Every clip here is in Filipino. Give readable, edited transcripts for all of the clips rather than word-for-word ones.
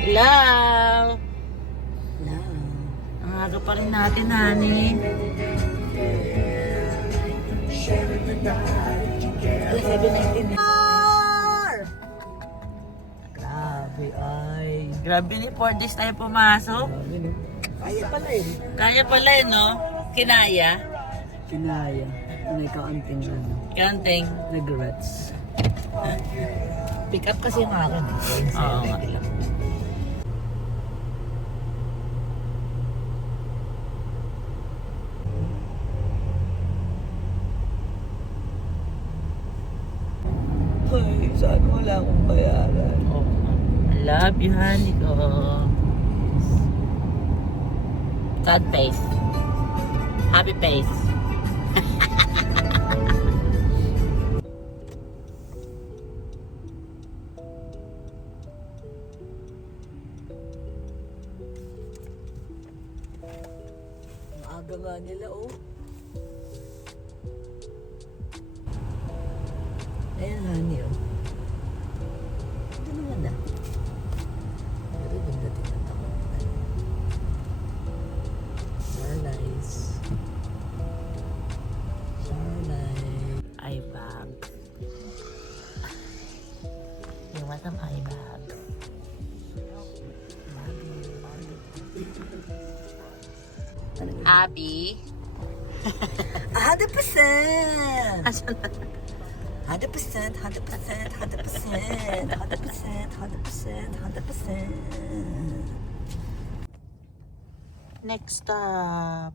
Hello! No. Ang aga pa rin natin, honey. Alas 7:19. Grabe ay. Grabe ni 4 days tayo pumasok. Grabe no. Kaya pala eh. Kaya pala no? Kinaya. Kinaya. May kaunting ano. Kanting. Regrets. Pick up kasi yung akin. Oo nga. Ay, saan wala akong bayaran? Oh, I love you, honey ko. Sad face. Happy face. Ang aga nga nila oh. Ayan honey oh. Ito naman na. Pero ganda tingnan ako. Starlights. Starlight. Eye bag. You want an eye bag? Abby? 100%! Asan na? 100%, 100%, 100%, 100%, 100%, 100%. Next stop.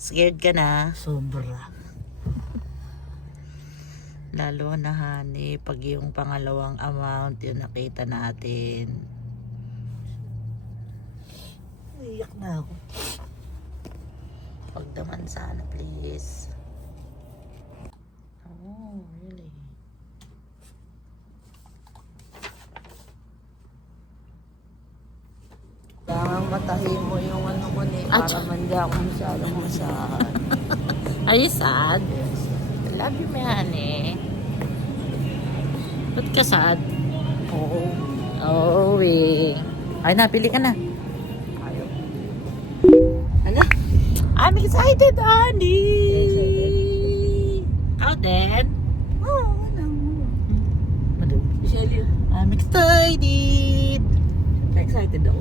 Scared ka na? Sobra. Lalo na honey, pag yung pangalawang amount yung nakita natin. Iyak na ako. Pag naman sana please. Oh, really? Kailangan matahin mo yung ano ko ni para mandi ako masyadong masahan. Are you sad? I love you, my honey. Ba't ka sad? Oo. Oh, eh. Ay, napili ka na. Ayaw. Ano? I'm excited, honey! Excited? How then? Oo, wala mo. Madali. Shelly, I'm excited! excited ako.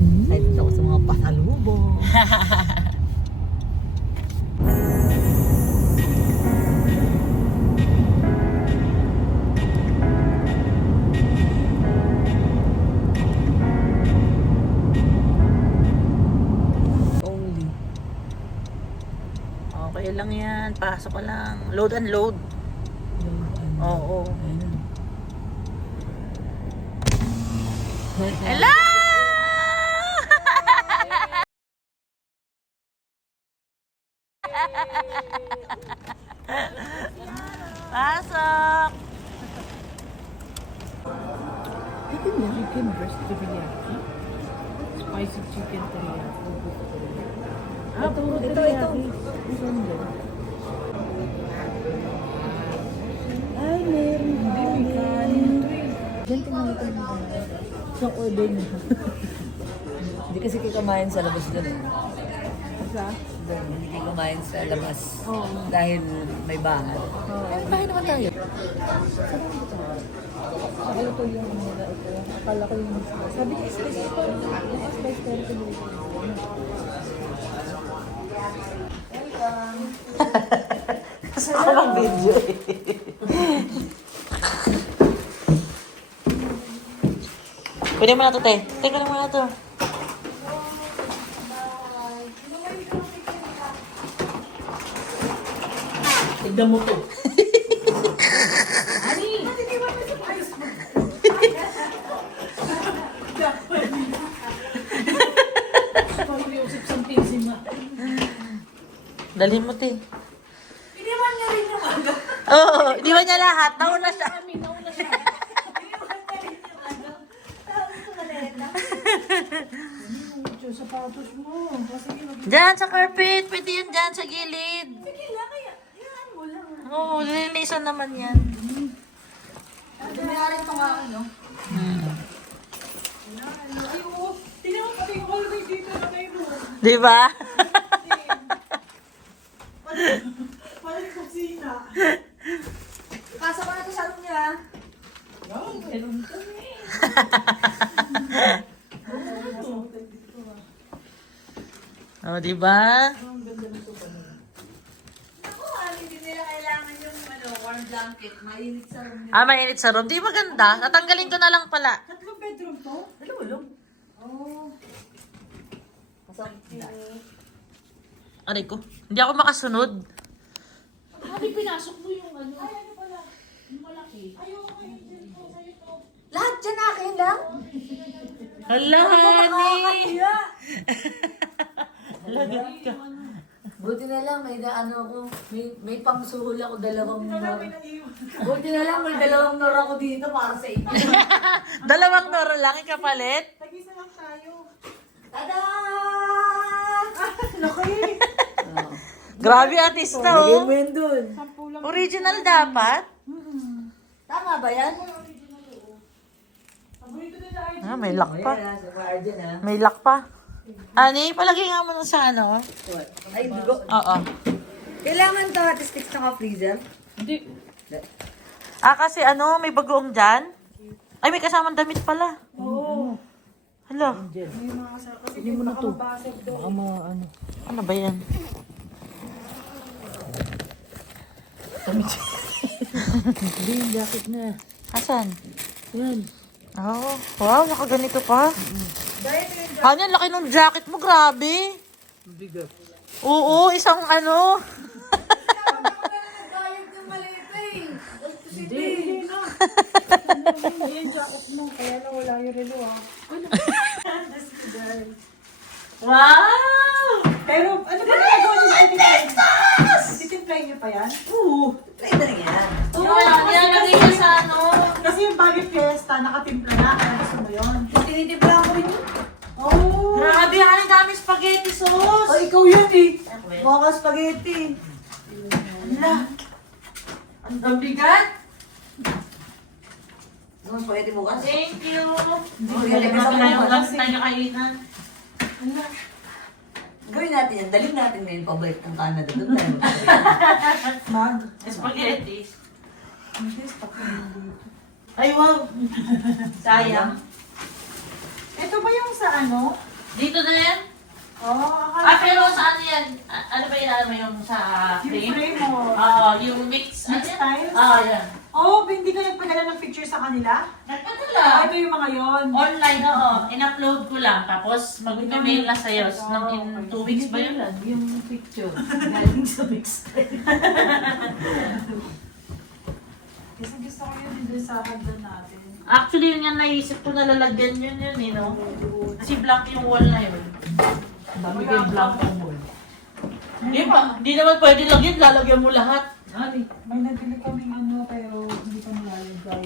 Excited ako sa mga pasalubong. Only. Okay lang yan. Pasok ka lang. Load and load. Oo. Ayun. Hello! Pasok! Chicken niya. Chicken breast teriyaki. Spicy chicken teriyaki. Ito. Ay, meron din. Diyan tingnan mo ito. Isang order niya. Hindi kasi kikamain sa labas doon. Sa? Hindi kikamain sa labas. Dahil may bahay. Ay, bahay naman tayo. Akala ko yung nila ito. Akala ko yung sabi ko spice ko. Yung spice ko rin ko. Gusto ko mag-video eh. Pwede mo na to, te. Teka lang muna to. Tignan mo to. Dalhin mo, te. Iniwan niya rin yung ano. Oo, iniwan niya lahat. Nauna siya. Sapatos mo. Diyan sa carpet. Pwede yan dyan sa gilid. Sige lang kaya. Yan mo lang. Oo, lilinisan naman yan. Dumayari itong akin, no? Hmm. Ay, oo. Tingnan mo pati yung hallway dito na may room. Di ba? Parang kusina. Pasok ko na ito sa room niya. Meron kami. O, di ba? Ako, hindi nila kailangan yung warm blanket. Mainit sa room niya. Ah, mainit sa room. Di maganda. Tatanggalin ko na lang pala. Tatlong bedroom to? Dalawa lang. Oo. Pasok na. Aray ko. Hindi ako makasunod. Hani, pinasok mo yung ano. Ay, ano pala? Yung malaki. Ayoko, yun po. Sa'yo to. Lahat dyan akin lang. Hala, honey! Nakakaya. Lagat ka. Buti na lang, may ano ako. May pangsuhol ako, dalawang Wala, nor. may naiwan. Buti na lang, may dalawang nor ako dito para sa inyo. Dalawang noro lang ikapalit. Tag-isa lang tayo. Tada! Laki. Grabe, artista, Lagyan oh. mo yun dun. 10 lang. Original dapat. Tama ba yan? Paborito nila ay Ah, may lock pa. Ayan, sa Margin ha. May lock pa. Ani, palagay nga mo nun sa ano. Ay, dugo. Oo. Kailangan to, sticks na freezer. Hindi. Ah, kasi ano, may bagoong dyan. Ay, may kasamang damit pala. Oo. Hala, May mga kasama. Kasi hindi mo na ito. Makabasag doon. ano ba yan? Hindi, yung jacket na. Asan? Yan. Oh, wow, nakaganito pa. Ano, ang laki ng jacket mo, grabe. Bigat. Oo, isang ano. Gayag ng maliit eh. Hindi na. Ayan, jacket mo. Kaya lang wala yung relo ah. Wow! Pero ano ba ginagawa niyo sa Texas? Titimply niyo pa yan? Oo. Try na rin yan. Yan, nilalagay niya sa ano. Kasi yung bagay fiesta, nakatimpla na. Kaya gusto mo yun? Tinitimpla ko rin yun. Oh. Grabe, ang dami spaghetti sauce. Ay, ikaw yun eh. Mga spaghetti. Hala. Ang bigat. Ano, spaghetti bukas? Thank you. Hindi ko Oh, yan grabe na yung nagkasama. last tayo kainan. Gawin natin yan. Dalhin natin ngayon pabalik ng Canada. Doon tayo. Mag. Spaghetti. Hindi, stock na yun dito. Ay, wow. Sayang. Ito ba yung sa ano? Dito na yan? Oh, Ah, pero sa ano yan? Ano ba yan? Ano yung sa yung frame? frame mo. Oo, yung mix. Mix ano yan? tiles? Oo, yan. Oh, hindi ka nagpadala ng picture sa kanila? Nagpadala. Ah, ito yung mga yon. Online, oo. In-upload ko lang. Tapos mag-mail na sa'yo. In 2 weeks ba yun? Yung picture. Galing sa mix. Kasi gusto ko yun din sa hagdan natin. Actually, yun yung naisip ko na lalagyan yun, you know. Kasi blank yung wall na yun. Dami kayong blank ang wall. Di ba? Di naman pwede lagyan. Lalagyan mo lahat. Ano? May nabili kaming ano, pero hindi pa nilalagay.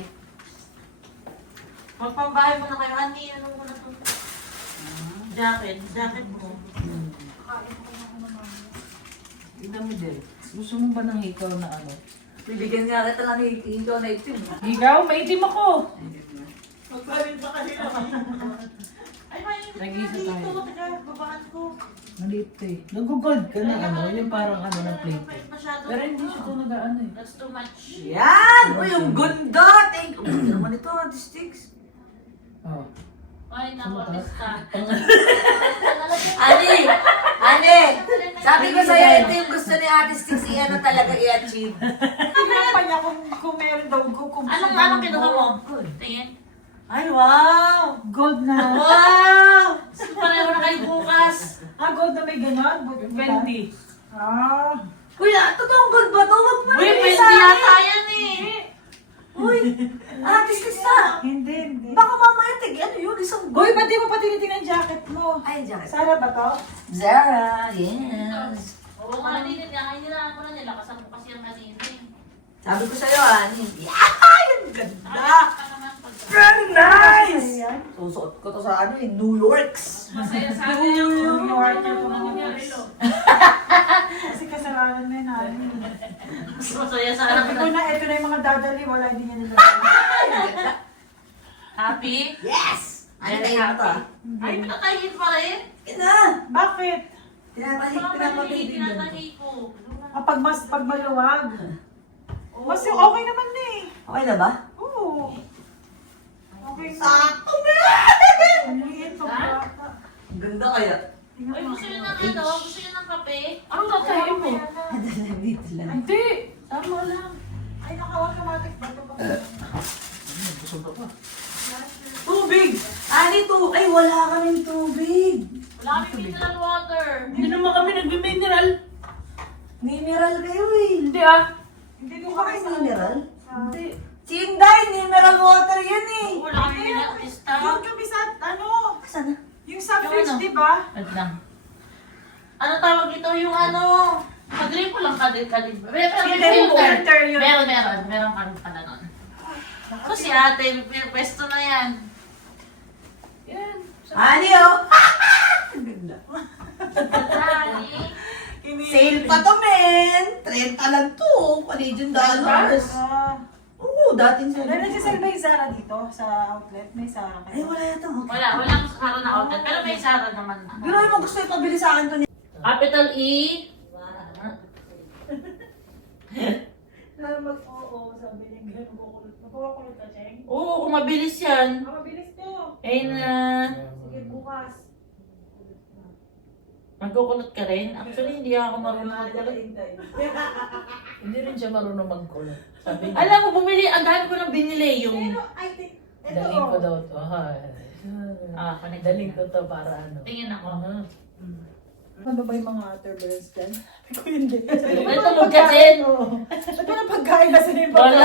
Magpambahay mo na kayo. Ani, ano mo na to? Jacket. Jacket mo. Tignan mo din. Gusto mo ba ng hikaw na ano? Bibigyan nga kita ng hikaw na itim. Ikaw, maitim ako. Magpalit pa kanila. Ay, may Nag-iisa dito. tayo. Taga, babaan ko. Maliit eh. Nag-gold ka na ano, yung parang ano ng plate. Masyado. Pero hindi siya ito nag-ano eh. That's too much. Yan! Uy, yung ganda! Thank you! Ano naman ito, Ate Sticks? Oh. Ay, naku, artista. Ani! Ani! Sabi ko sa'yo, ito yung gusto ni Ate Sticks i-ano talaga i-achieve. Tingnan pa niya kung meron daw kung Anong kinuha mo? Tingin. Ay, wow! gold na. Wow! So, pareho na kayo bukas. Ah, gold na may ganon? 20. Ah. Uy, totoong gold ba to? Wag mo Uy, na 20 yata yan eh. Uy! Ate Sticks na! Hindi. Baka mamaya ano yun, isang Boy, gold. ba't di mo pa tinitingnan jacket mo? Ay, jacket. Sara ba to? Zara, yes. Oo, kanina niya. Kailangan ko na nila. Kasama kasi yung kanina eh. Sabi ko sa'yo, Ani. Yeah! Yung ganda! Very nice! Ayan. Susuot ko to sa ano eh, New Yorks. Masaya sa akin yung New Yorker ko nangyari. Kasi kasalanan na yun, Ani. Masaya sa Ito akin. na yung mga dadali, wala, hindi niya nilagay. Happy? Yes! Ano Very tayo to? happy. Ay, pinatahid pa rin? Ina! Bakit? Pinapatid din. Pinatahid ko. Pag maluwag. Mas yung okay naman na eh. Okay na ba? Oo. Okay na. Sakto na! Ang liit pa bata. Ang ganda kaya. Ay, gusto nyo ng ano? Gusto nyo ng kape? Ano tatayo mo? Dito lang. Hindi. Tama lang. Ay, naka-automatic ba ito? Tubig! Ani to? Ay, wala kaming tubig. Wala kami mineral water. Hindi naman kami nagmi-mineral. Mineral kayo eh. Hindi ah. Hindi Hindi ko ba kayo mineral? Hindi. Sinday, mineral water yan eh. Wala kami mineral tista. Yung kami sa, ano, Saan na? yung sa Yung fridge, ano? di ba? Wait lang. Ano tawag ito? Yung ano? Magrin ko lang kadit. Meron Filter yun. Meron kami pala nun. Ako si ate, may pwesto na yan. Yan. Ani oh! Ang ganda. Sale pa to, men! 30 lang to. Canadian dollars. Oo, dating sale. Nagsisell ba yung Zara dito sa outlet? May Zara Ay, kayo? wala yata. Walang Sara na outlet, pero may Sara naman. Pero mo gusto ipabili sa akin to ni... Capital E. Oo, sabi niya, magkukulot ka, Cheng. Oo, kung mabilis yan. Mabilis to. Eh na, Sige, bukas. magkukulot ka rin. Actually, hindi ako marunong magkulot. Hindi rin siya marunong magkulot. Sabi niya, Alam mo, bumili, ang dami ko nang binili yung... Pero, I think, ito daling ko oh. daw to. connect. Daling ko to para ano. Tingin ako. Ano ba yung mga turbulence dyan? Ko hindi. May tulog ka din. Sabi na pagkain kasi yung Wala.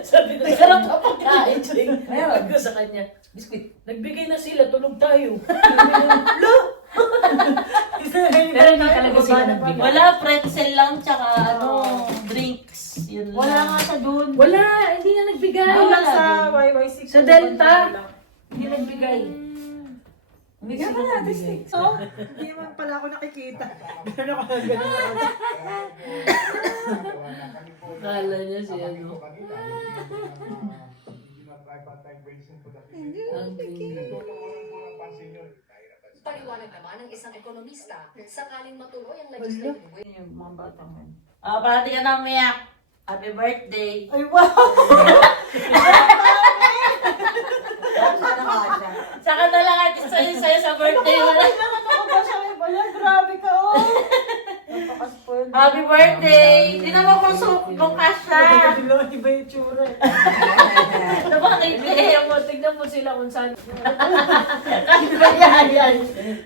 Sabi ko sa kanya, pagkain, Ching. Sabi ko sa kanya, biskuit, nagbigay na sila, tulog tayo. Pero hindi talaga sila nagbigay. Wala, pretzel lang, tsaka ano, drinks. Yun lang. Wala nga sa doon. Wala, hindi nga nagbigay. Wala sa YY6. Sa Delta. Hindi nagbigay. Bigyan mo natin sticks. So, hindi naman pala ako nakikita. Gano'n ako gano'n. Kala niya si ano. Paliwanag naman ng isang ekonomista, sakaling matuloy ang legislative Yung mga batang yan. Parati ka na umiyak. Happy birthday. Ay, wow! Sana kasha. Saka na lang at sa'yo sa birthday mo na. Nakatawa ba siya? Wala, grabe ka, oh! Napaka-spoiled. Happy birthday! Hindi naman kung bukas siya. Iba yung tsura. Napakit Tignan mo, tignan mo sila kung saan. yan.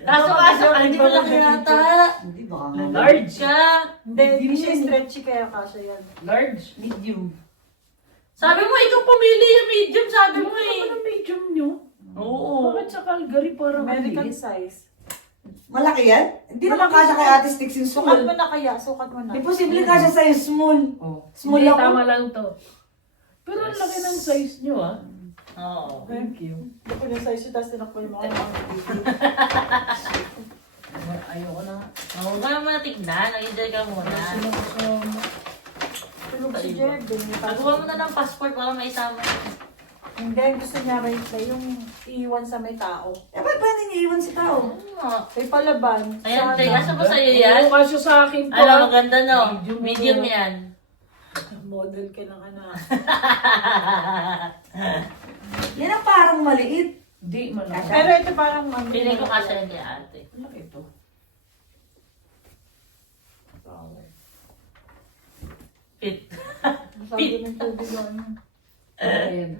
Kaso, hindi mo lang yata. Hindi ba ka? Large. Ka. Hindi siya stretchy kaya kasha yan. Large. Medium. Sabi mo, ikaw pumili yung medium, sabi mo eh. Ano medium nyo? Oo. Bakit sa Calgary parang American maliit? size. Malaki yan? Hindi naman kasha kay Ate Sticks yung Sukat small. mo na kaya, sukat mo na. Imposible kasha sa'yo small. Oh. Small Hindi, ako. tama lang to. Pero ang laki ng size nyo ah. Oo. Thank you. Hindi ko yung size, tapos tinakpan mo kayo mga video. Ayoko na. Huwag ka naman natignan. Nag-enjoy ka muna. Tulog si Jervin. Pagawa mo na ng passport para may isama. Hindi, gusto niya may yung iiwan sa may tao. Eh, ba't ba hindi iwan si tao? May palaban. Ayan, Sa- Jay, asa ba sa'yo yan? Oo, kaso sa akin to. Alam, maganda no? Medium Medium ito. yan. Model ka ng anak. Yan ang parang maliit. Hindi, malaki. Pero ito parang Piling ko kasi hindi ate. Malaki ito. Fit. Sabi ng tubig yun. Ayan.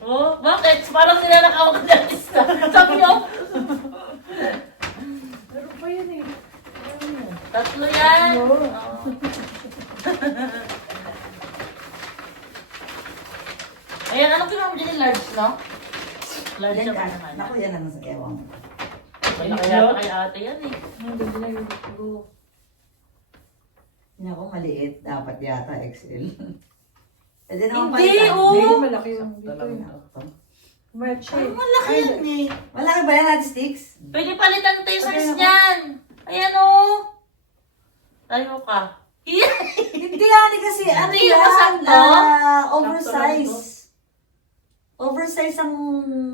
Oh, bakit? Parang nilalakaw ka ng lista. Sabi niyo, Meron pa yan eh. Meron yan. tatlo yan. Oo. Ayan, anong ginawa mo dyan yung large, no? Large Yan siya ka. pa naman. Naku, yan ang nasa ewan mo. Malaki yata kay ate yan eh. Ang ganda na yung ko. Naku, maliit. Dapat yata XL. Pwede naman Hindi, palitan. oh. Hindi, malaki yung dito. Talaga. Merch Ay, malaki yan eh. Malaki ba yan, Ate Sticks? Pwede palitan tayo size niyan. Ayan o. Tayo ka. Hindi yan kasi ano Hindi yung yan, masakto? oversize. Oversize ang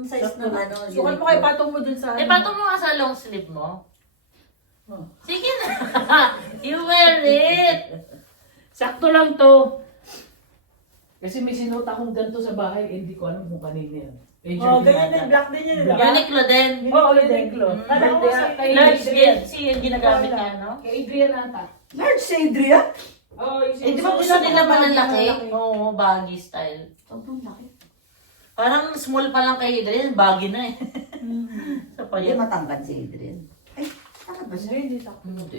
size ng ano. Sukat mo kay patong mo dun sa Eh, patong mo nga sa long sleeve mo. Oh. Sige na. You wear it. Sakto lang to. Kasi may sinuot akong ganito sa bahay, eh, hindi ko alam kung kanina yan. Oh, ganyan din, black din yun. Black. Uniqlo din. Oo, Uniqlo. Kala ko Birthday, kasi kay Large Adrian. BLC yung ginagamit niya, no? Kay Adrian ata. Large si Adrian? Oo, yung Eh, di ba gusto nila malalaki? Oo, baggy style. Sobrang laki. Parang small pa lang kay Adrian, baggy na eh. Sa Hindi payat. matangkad si Adrian. Ay, tangkad ba siya? Hindi sakto. Hindi.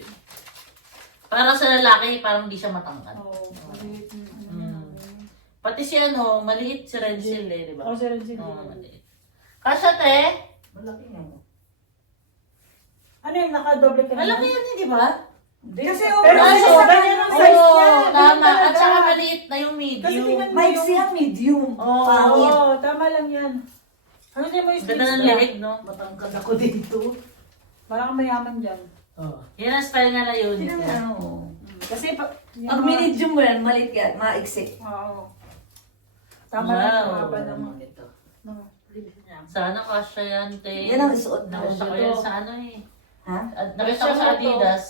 Para sa lalaki, parang di siya matangkad. Oo, maliit. Pati si ano, maliit si Renzel eh, di ba? Oh, sir, sir. Oo, maliit. Kasya te, Malaki nga. Ano yung naka-double ka? malaki yan eh, di ba? Kasi Pero oversize ano, ang ganyan ang size Oo, niya. tama. Ganyan At saka talaga. maliit na yung Kasi medium. tingnan mo maiksi ang medium. Oo. Pangit. Oo, tama lang yan. Ano din mo yung Ganda sleeves ng niya? leeg, no? Matangkad ako dito. Parang mayaman dyan. Oo. Yan ang style nga na yun. Tingnan mo, ano. Kasi pa... Pag medium mo yan, maliit yan, maiksi. Oo. Tama lang sa Wow. haba naman. Ito. Sana kasya yan, te. Yan ang isuot na. Nakita ko yan sa ano eh. Ha? At nakita ko sa Adidas.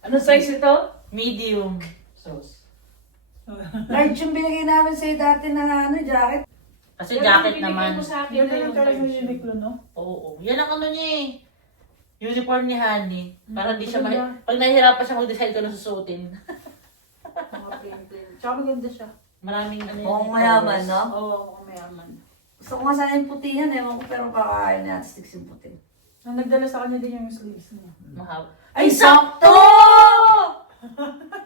Anong size ito? Medium. Sauce. Large yung binigay namin sa'yo dati na ano, jacket. Kasi jacket naman. Ko sa akin Yan na na yung lang talaga yung large. Uniqlo, no? Oo. Yan ang ano niya eh. Uniform ni Honey. Para hindi siya Maganda. pag nahihirapan siya mag-decide ko na susuotin. Mga plain. Tsaka maganda siya. Maraming ano Mukhang mayaman, no? Oo, mukhang mayaman. Gusto ko nga sana yung puti yan, ewan ko, pero kakain na sticks yung puti. Ang nagdala sa kanya din yung sleeves niya. Mahaba. Ay, sakto!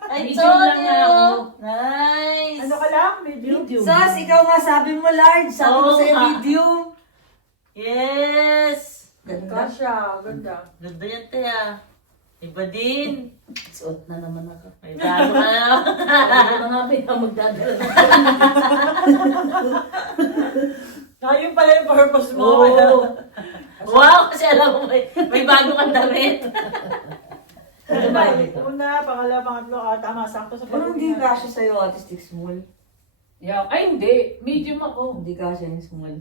I Medium told lang nga ako. you! Nice! Ano ka lang? Medium? Sas, ikaw nga sabi mo large, sabi ko Oo sa'yo nga. medium. Yes! Ganda. Kasha, ganda. Ganda yan, te ah. Iba din. Suot na naman ako. May bago ka na. Ano nga ba magdadala? Yun pala yung purpose mo. Oo. Kaya, Wow! Kasi alam mo, may bago kang damit. Ano ba ito? una, pangalawa, pangatlo, tama, sakto sa Pero hindi kasha sa'yo, ate stick small. Yeah. Ay, hindi. Medium ako. Hindi kasha yung small.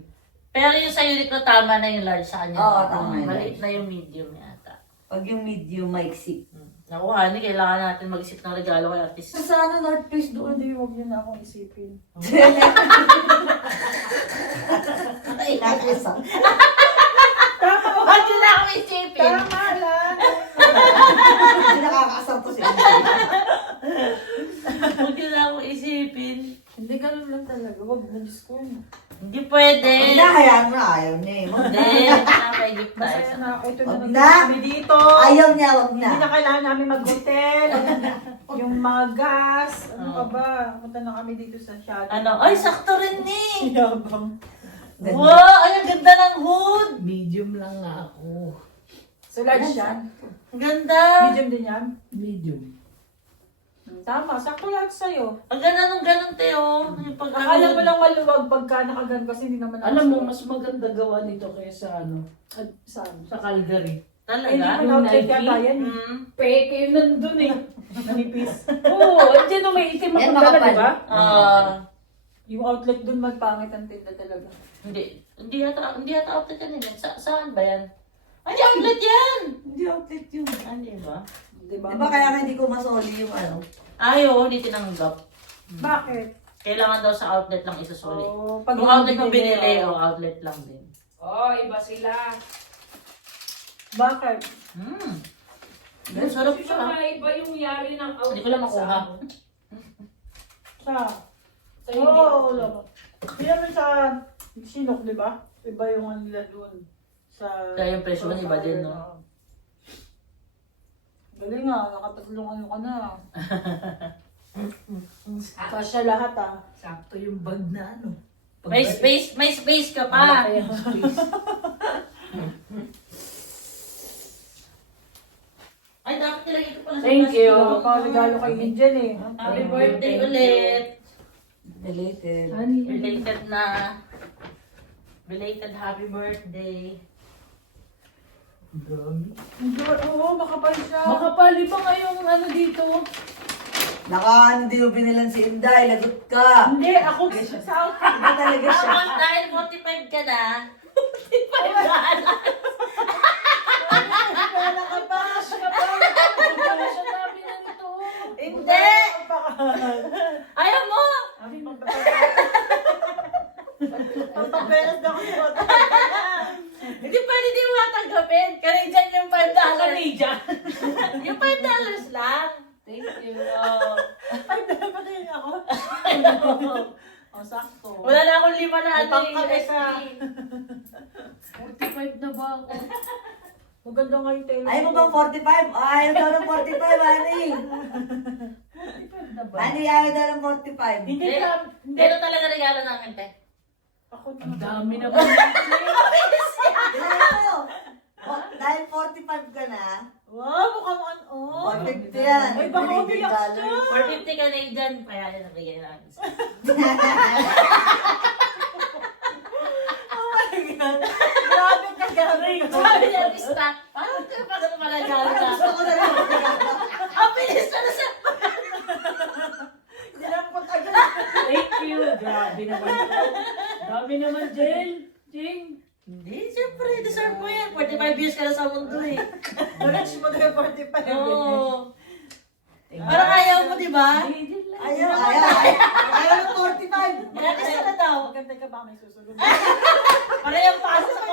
Pero yung sa Uniqlo, tama na yung large sa kanya. Oo, tama yung Maliit large. na yung medium yata. Pag yung medium, maiksi. Naku, honey, kailangan natin mag-isip ng regalo kay artist. Sa ano, North Face doon. Hindi, huwag niyo na akong isipin. Ay, nakasa. Huwag yun na akong isipin. Tama lang. Hindi nakakasar to siya. Huwag yun na akong isipin. Hindi ganun lang talaga. Huwag mo, Diyos ko. Hindi pwede. Hindi, hayaan mo na. Ayaw niya eh. Wag na. Hindi. May gift tayo. Masaya na ako. Ito na Wag lang na. kami dito. Ayaw niya, wag na. Hindi na kailangan namin mag-hotel. Yung mga gas. Ano Oo. pa ba? Punta na kami dito sa shadow. Ano? Ay, sakto rin ni. Yabang. Ganda. Wow! Ay, ang ganda ng hood. Medium lang nga ako. So large yan? Ang ganda. Medium din yan? Medium. Tama, sakto lahat sa'yo. Ang ganda nung ganun, Teo. Yung Akala mo lang maluwag pagka nakagan kasi hindi naman Alam mo, mas maganda gawa nito kaysa ano, Saan? sa Calgary. Ay, hindi Talaga? mo Yung na-outlet Nike? yata yan. Hmm. Peke yun nandun eh. Nanipis. Oo, andyan no, may itim Yan, ako dala, makapal. di ba? Yung outlet dun magpangit ang tinda talaga. Hindi yata outlet yan eh. Saan ba yan? Ay, di outlet yan! Hindi outlet yun. Hindi ba? Di ba? Diba kaya nga hindi ko masoli yung ano? Ay, oo, hindi tinanggap. Bakit? Kailangan daw sa outlet lang isusuli. Oh, Kung outlet mo binili, o outlet lang din. Oo, iba sila. Bakit? Ang sarap Kasi siya. mga iba yung yari ng outfit. Hindi ko lang makuha. sa ano. Sa? Sa hindi Oo, outlet. lang. Hindi naman sa Sinok, di ba? Iba yung ano nila doon. Kaya yung presyo mo, iba din, no? Galing nga, nakatatlong ano ka na. Kasya lahat ah. Sakto yung bag na ano. May space ka pa. Malaki ang space. Ay, dapat nilagay ko pala sa Thank plastic. you. Regalo kay Angel eh. Happy birthday ulit. Related. Belated na. Belated happy birthday. Dami. Oo, baka pa siya. Makapali pa ngayong ano dito. Hindi mo binilan si Inday, lagot ka. Hindi, ako sa outfit. Iba talaga siya. Tapos dahil 45 ka na, 45 na. Nakabash ka pa. Nakabash ang dami na nito. Hindi! Ayaw mo! Pampaperas na ako sa Hindi pwede di mo matanggapin. Canadian yung $5. Canadian. Yung $5 lang. Thank you. Oh. Ay, patayin ako. Oh, sakto. Wala na akong 5 na ano May pangkape ka. 45 na ba ako? Maganda nga yung tailor. Ayaw mo bang 45? Ayaw daw ng 45, Ani. 45 na ba? Ani, ayaw daw ng 45. Hindi Hindi. ka. Pero talaga regalo namin, te. Ako Ang naman. dami na ba? Bilang mo. Dahil 45 ka na, Wow, mukhang ano. 450 yan. Ay, baka Canadian umiyak dollar. siya. 450 Canadian, kaya yan ang bigay namin. Oh my God. Grabe ka, galing. Sabi niya, Mista, parang ka pa ganun malagalo ka. Gusto ko na lang. Ang bilis na siya. Dinampot agad. Thank you. Grabe naman ito. Dami naman, Jen. Jing. Hindi, siyempre, deserve mo yan. 45 years ka na sa mundo eh. Reach mo na yung 45. Oo. Parang ayaw mo, di ba? Ayaw, ayaw ng 45. Kaya kasi na daw. Maganda ka ba may susunod? Para yung pasok sa